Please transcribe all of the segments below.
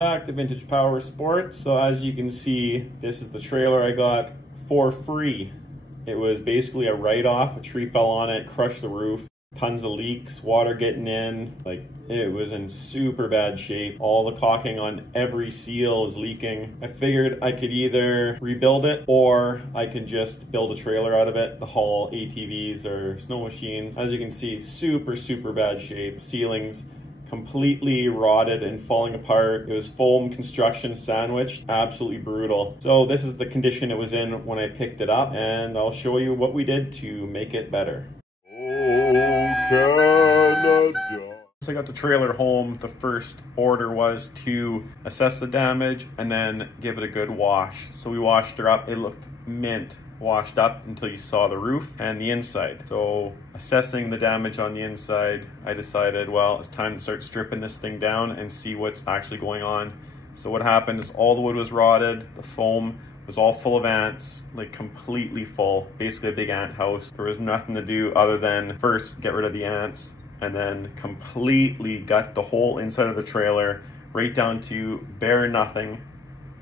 Back to Vintage Power Sports. So as you can see, this is the trailer I got for free. It was basically a write-off. A tree fell on it, crushed the roof, tons of leaks, water getting in. Like, it was in super bad shape. All the caulking on every seal is leaking. I figured I could either rebuild it or I could just build a trailer out of it to haul ATVs or snow machines. As you can see, super bad shape. Ceilings completely rotted and falling apart. It was foam construction sandwiched, absolutely brutal. So this is the condition it was in when I picked it up, and I'll show you what we did to make it better. Oh, Canada. So I got the trailer home. The first order was to assess the damage and then give it a good wash. So we washed her up. It looked mint. Washed up until you saw the roof and the inside. So assessing the damage on the inside, I decided, well, it's time to start stripping this thing down and see what's actually going on. So what happened is all the wood was rotted, the foam was all full of ants, like completely full, basically a big ant house. There was nothing to do other than first get rid of the ants and then completely gut the whole inside of the trailer right down to bare nothing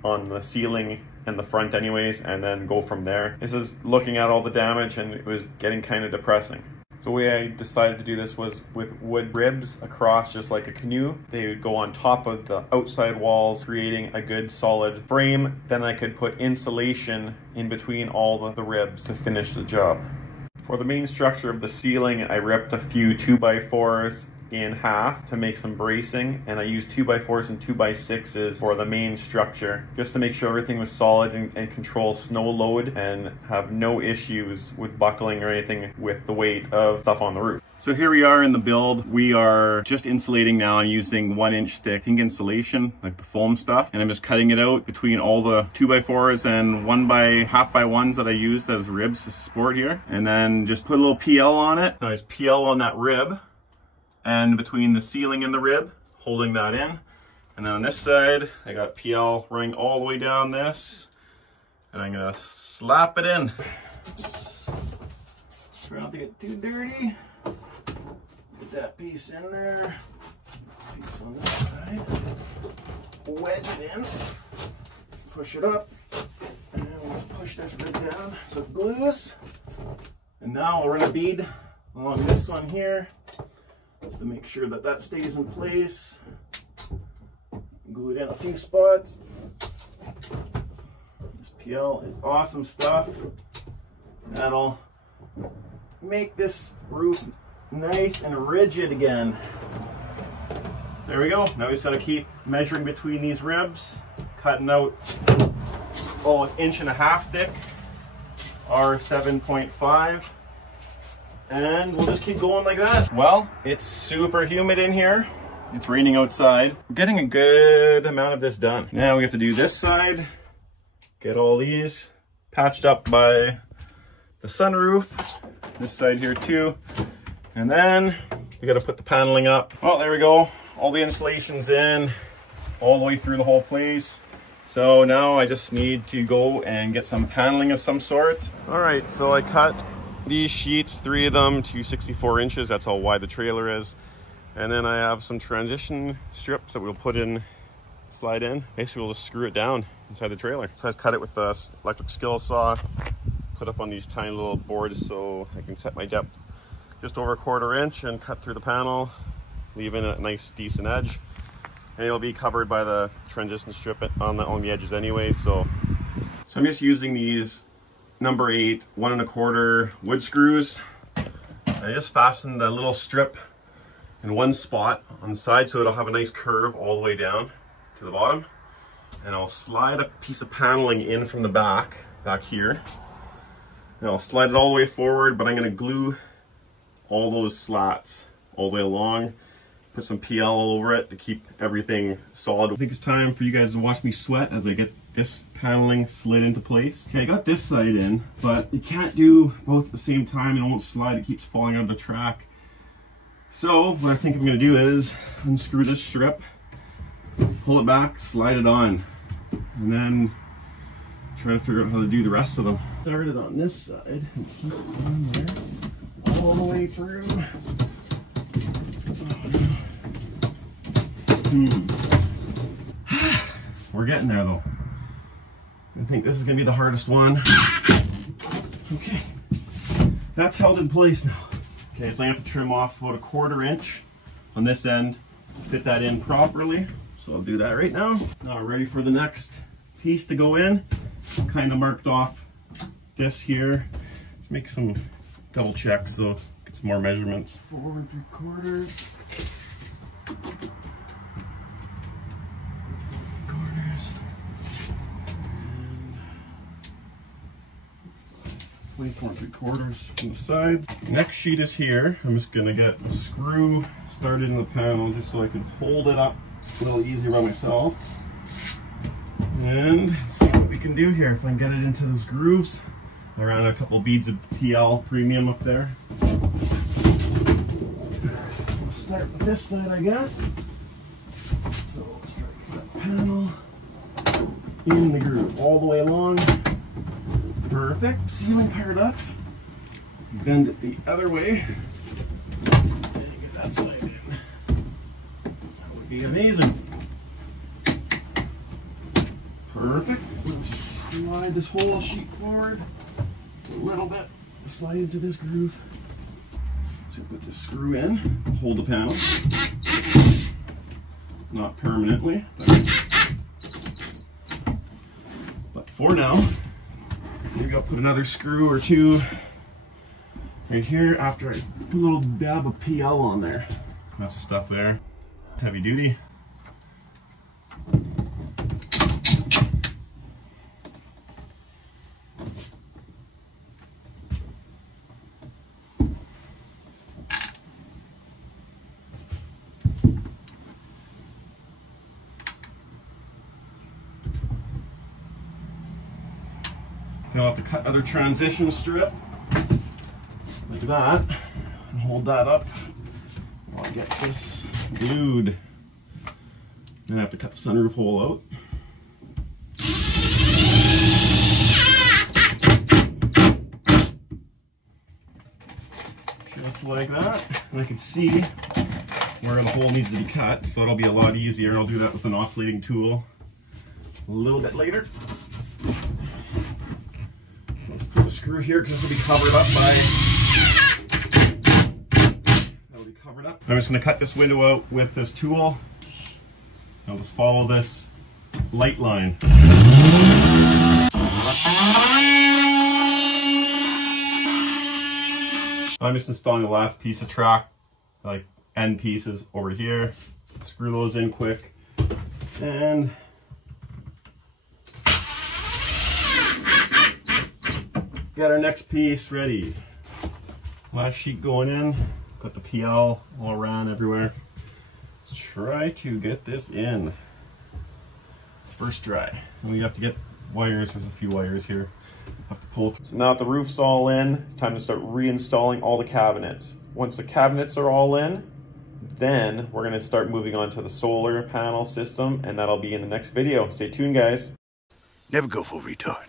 on the ceiling and the front anyways, and then go from there. This is looking at all the damage, and it was getting kind of depressing. The way I decided to do this was with wood ribs across, just like a canoe. They would go on top of the outside walls, creating a good solid frame. Then I could put insulation in between all the ribs to finish the job. For the main structure of the ceiling, I ripped a few 2x4s in half to make some bracing, and I used 2x4s and 2x6s for the main structure just to make sure everything was solid and control snow load and have no issues with buckling or anything with the weight of stuff on the roof. So here we are in the build. We are just insulating now. I'm using 1-inch thick pink insulation, like the foam stuff, and I'm just cutting it out between all the 2x4s and 1x1s that I used as ribs to support here, and then just put a little PL on it. Nice PL on that rib and between the ceiling and the rib, holding that in. And then on this side, I got PL running all the way down this, and I'm gonna slap it in. Try not to get too dirty. Get that piece in there. Piece on this side. Wedge it in. Push it up. And we'll push this rib down so it glues. And now we'll run a bead along this one here to make sure that that stays in place. Glue it in a few spots. This PL is awesome stuff. That'll make this roof nice and rigid again. There we go. Now we just gotta keep measuring between these ribs, cutting out, oh, 1.5 inches thick, or 7.5. And we'll just keep going like that. Well, it's super humid in here. It's raining outside. We're getting a good amount of this done. Now we have to do this side, get all these patched up by the sunroof. This side here too. And then we gotta put the paneling up. Oh, there we go. All the insulation's in, all the way through the whole place. So now I just need to go and get some paneling of some sort. All right, so I cut these sheets, 3 of them to 64 inches. That's how wide the trailer is. And then I have some transition strips that we'll put in, slide in. Basically, we'll just screw it down inside the trailer. So I just cut it with the electric skill saw, put up on these tiny little boards so I can set my depth just over 1/4 inch and cut through the panel, leaving a nice decent edge. And it'll be covered by the transition strip on the edges anyway. So I'm just using these number 8 1¼ wood screws. I just fastened a little strip in one spot on the side so it'll have a nice curve all the way down to the bottom. And I'll slide a piece of paneling in from the back here. And I'll slide it all the way forward, but I'm gonna glue all those slats all the way along. Put some PL all over it to keep everything solid. I think it's time for you guys to watch me sweat as I get this paneling slid into place. Okay, I got this side in, but you can't do both at the same time. It won't slide, it keeps falling out of the track. So what I think I'm gonna do is unscrew this strip, pull it back, slide it on, and then try to figure out how to do the rest of them. Started on this side and keep it on there all the way through. We're getting there though. I think this is gonna be the hardest one. Okay, that's held in place now. Okay, so I have to trim off about 1/4 inch on this end to fit that in properly. So I'll do that right now. Now ready for the next piece to go in. Kind of marked off this here. Let's make some double checks so get some more measurements. 4 3/4. 24 3/4 from the sides. Next sheet is here. I'm just gonna get a screw started in the panel just so I can hold it up a little easier by myself. And let's see what we can do here. If I can get it into those grooves. Around a couple beads of PL premium up there. We'll start with this side, I guess. So let's try to get that panel in the groove all the way along. Perfect. Ceiling part up. Bend it the other way. And get that side in. That would be amazing. Perfect. Let's just slide this whole sheet forward a little bit. Slide into this groove. So put this screw in. Hold the panel. Not permanently, but for now. Maybe I'll put another screw or two right here after I put a little dab of PL on there. That's the stuff there. Heavy duty. I'll have to cut another transition strip like that and hold that up while I get this glued. Then I have to cut the sunroof hole out. Just like that. And I can see where the hole needs to be cut, so it'll be a lot easier. I'll do that with an oscillating tool a little bit later. Put a screw here because this will be covered up that'll be covered up. I'm just going to cut this window out with this tool. I'll just follow this light line. I'm just installing the last piece of track, like end pieces over here. Screw those in quick and got our next piece ready. Last sheet going in. Got the PL all around everywhere. Let's try to get this in. First try. And we have to get wires. There's a few wires here. Have to pull through. So now that the roof's all in, it's time to start reinstalling all the cabinets. Once the cabinets are all in, then we're going to start moving on to the solar panel system, and that'll be in the next video. Stay tuned, guys. Never go full retard.